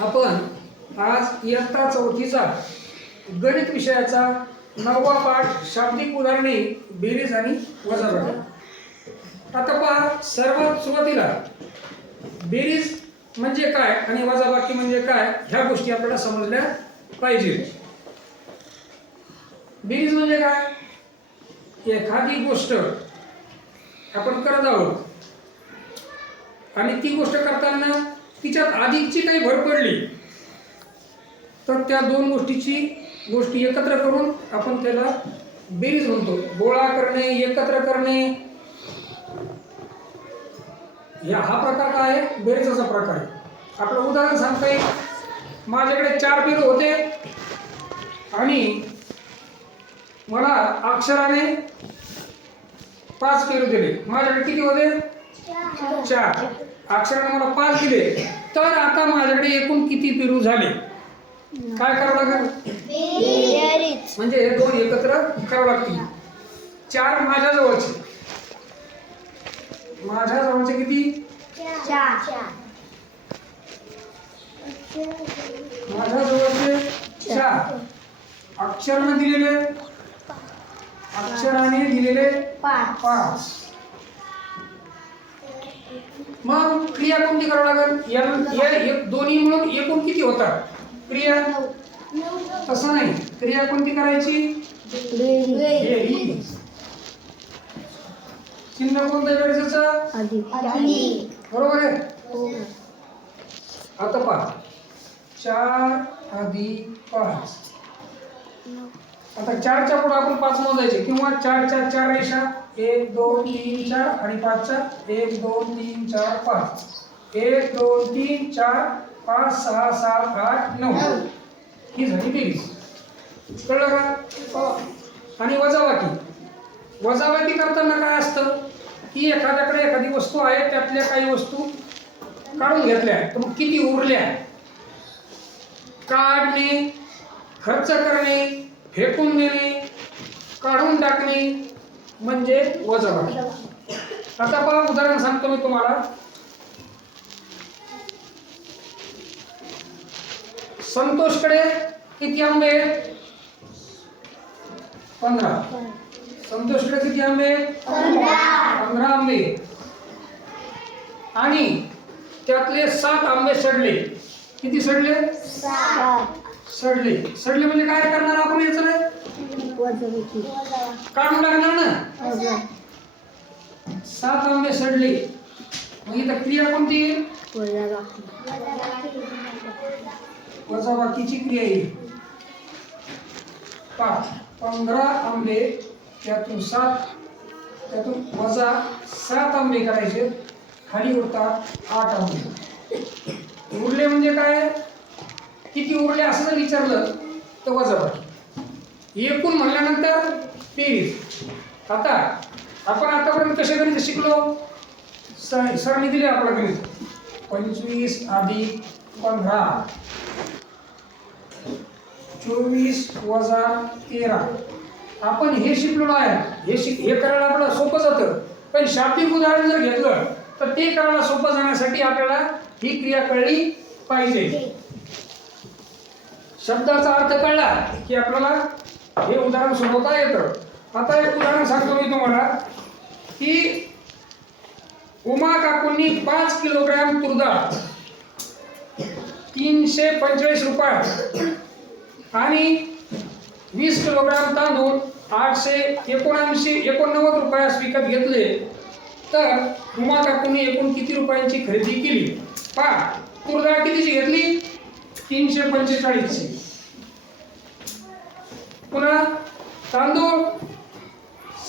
आपण आज इयत्ता चौथीचा गणित विषयाचा नववा पाठ शाब्दिक उदाहरणे बेरीज आणि वजाबाकी आता पहा सर्वात सुरुवातीला बेरीज म्हणजे काय आणि वजाबाकी म्हणजे काय ह्या गोष्टी आपल्याला समजल्या पाहिजेत बेरीज म्हणजे काय? एखादी गोष्ट आपण करत आहोत आणि ती गोष्ट करताना तिच्यात अधिकची काही भर पडली तर त्या दोन गोष्टीची गोष्टी एकत्र करून आपण त्याला बेरीज म्हणतो. गोळा करणे एकत्र करणे. या हा प्रकार काय आहे? बेरीजचा प्रकार आहे. आपलं उदाहरण सांगता येईल माझ्याकडे चार पेरू होते आणि मला अक्षराने पाच पेरू दिले. माझ्याकडे किती होते? चार. अक्षराने मला पाच दिले. तर आता माझ्याकडे एकूण किती पेरू झाले? काय करावं लागेल? म्हणजे हे दोन एकत्र करावं लागतील. चार माझ्या जवळचे माझ्या जवळचे किती? माझ्या जवळचे चार. अक्षराने दिलेले? अक्षराने दिलेले पाच. मग क्रिया कोणती करावं लागेल? एक- दोन्ही मिळून एकूण किती होतात? क्रिया? तसं नाही. क्रिया कोणती करायची. चिन्ह कोणतं बेरीजचं बरोबर आहे? आता पहा. चार अधिक पाच. आता चारच्या पुढे आपण पाच मोजायचे. किंवा चारच्या चार रेषा एक दोन तीन चार आणि पाचच्या एक दोन तीन चार पाच. एक दोन तीन चार पाच सहा सात आठ नऊ. ही झाली बेरीज. कळलं का? हो. आणि वजाबाकी वजाबाकी करताना काय असतं? की एखाद्याकडे एखादी वस्तू आहे त्यातल्या काही वस्तू काढून घेतल्या. तर मग किती उरल्या? काढणे खर्च करणे फेकून देणे काढून टाकणे म्हणजे वजाबाकी आता पहा उदाहरण सांगतो मी तुम्हाला. संतोषकडे किती आंबे आहेत? पंधरा. संतोषकडे किती आंबे आहेत? पंधरा. आंबे. आणि त्यातले सात आंबे सडले. किती सडले? सडले. सडले म्हणजे काय करणार आपण याचं रे? काढून टाकणार ना सात आंबे सडले. मग इथं क्रिया कोणती? येईल वजाबाकीची क्रिया येईल पाच पंधरा आंबे त्यातून सात त्यातून वजा सात आंबे करायचे. खाली उरतात आठ आंबे. उरले म्हणजे काय? किती उरले? असं जर विचारलं तर वजाबाकी. एकूण म्हणल्यानंतर तेवीस. आता आपण आतापर्यंत कसे गणित शिकलो? स- सरांनी दिले आपलं गणित. पंचवीस अधिक पंधरा. चोवीस वजा तेरा. आपण हे शिकलेलो आहे. हे शिक हे करायला आपल्याला सोपं जातं. पण शाब्दिक उदाहरण जर घेतलं तर ते करायला सोपं जाण्यासाठी आपल्याला ही क्रिया कळली पाहिजे. शब्दाचा अर्थ कळला की आपल्याला हे उदाहरण सोडवता येतं. आता एक उदाहरण सांगतो मी तुम्हाला की उमा काकूंनी पाच किलोग्रॅम तुरडाळ तीनशे पंचेचाळीस रुपये आणि वीस किलोग्राम तांदूळ आठशे एकोणऐंशी एकोणनव्वद रुपयास विकत घेतले. तर उमा काकूंनी एकूण किती रुपयांची खरेदी केली? पहा तुरडाळ कितीची घेतली? तीनशे पंचेचाळीसची. पुन्हा तांदूळ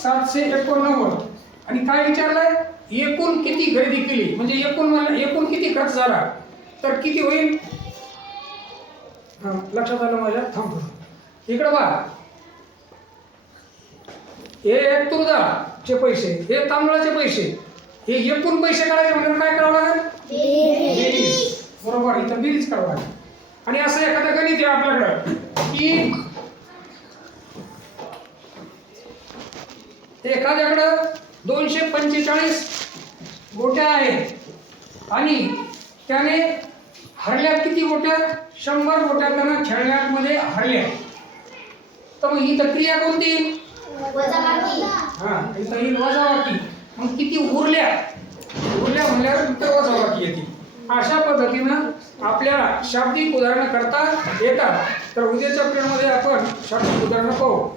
सातशे एकोणनव्वद. आणि काय विचारलंय? एकूण किती खरेदी केली? म्हणजे एकूण मला एकूण किती खर्च झाला? तर किती होईल? हा लक्षात आलं माझ्या? थांब इकडं बघा. हे तुरदाचे पैसे हे तांदळाचे पैसे. हे एकूण पैसे काढायचे म्हणजे काय करावं लागेल. बरोबर इथं बेरीज करावं लागेल. आणि असं एखादं गणित आहे आपल्याकडं की एखाद्याकडं दोनशे पंचेचाळीस गोट्या आहेत आणि त्याने हरल्या किती गोट्या? शंभर गोट्या त्यांना खेळण्यामध्ये हरल्या तर मग ही तर क्रिया कोणती? हा इथं येईल वजाबाकी. मग किती उरल्या? उरल्या म्हणल्यावर नंतर वजाबाकी येते. अशा पद्धतीनं आपल्याला शाब्दिक उदाहरणं करता येतात. तर उद्याच्या पिरियडमध्ये आपण शाब्दिक उदाहरणं पाहू.